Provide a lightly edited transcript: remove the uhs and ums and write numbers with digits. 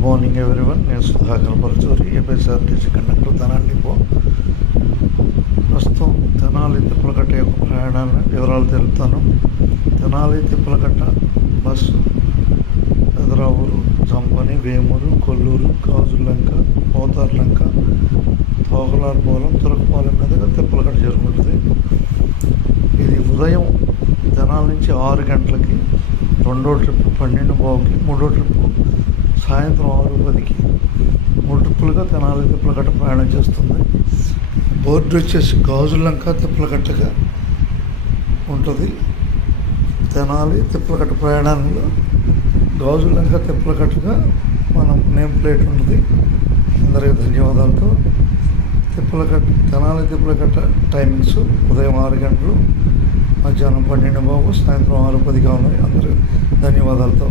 Good morning everyone. నేను Sudhakar Parachuri, APSRTC conductor, Tenali depot. ప్రస్తుతం తెనాలి తిప్పలకట్ట యొక్క ప్రయాణాన్ని వివరాలు తెలుపుతాను. తెనాలి తిప్పలకట్ట బస్సు పెదరావూరు, చంపని, వేమూరు, కొల్లూరు, గాజులంక, పోతార్లంక, తోగలార్పాలెం, తురకపాలెం మీదుగా తిప్పలకట్ట చేరుకుంటుంది. ఇది ఉదయం తెనాలి నుంచి 6 గంటలకి, రెండో ట్రిప్ 12:15కి, మూడో ట్రిప్ సాయంత్రం 6:10కి 3 ట్రిప్పులుగా తెనాలి తిప్పలకట్ట ప్రయాణం చేస్తుంది. బోర్డు వచ్చేసి గాజులంక తిప్పలకట్టగా ఉంటుంది. తెనాలి తిప్పలకట్ట ప్రయాణంలో గాజులంక తిప్పలకట్టగా మనం నేమ్ ప్లేట్ ఉంటుంది. అందరికీ ధన్యవాదాలతో. తెనాలి తిప్పలకట్ట టైమింగ్స్ ఉదయం 6 గంటలు, మధ్యాహ్నం 12:15, సాయంత్రం 6:10గా ఉన్నాయి. అందరికీ ధన్యవాదాలతో.